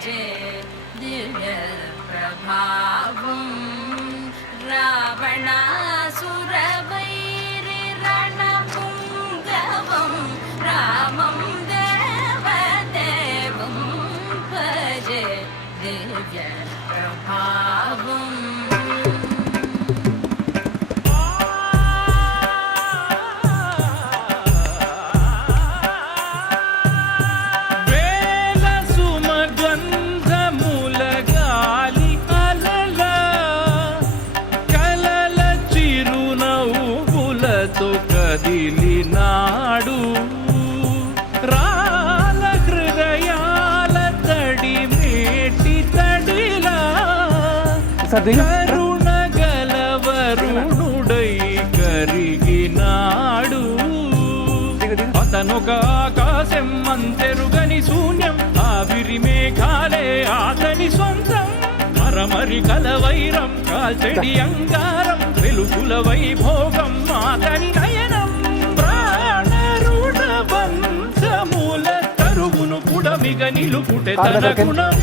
భజే దివ్య ప్రభావం రావణాసురవైరి రణపుంగవం రామం దేవదేవం భజే దివ్య ప్రభావం కదిలినాడు రాల హృదయాల తడి మేటి తడిలా కరుణ గలవరుణుడై కరిగినాడు అతనొక ఆకాశం అంతెరుగని శూన్యం ఆవిరి మేఘాలే అతని సొంతం మరమరి కలవైరం కాల్చెడి అంగారం వెలుగుల వైభోగం అతని నయనం ప్రాణరుణ వంశముల తరుగును పుడమిగ నిలుపుటె తన గుణం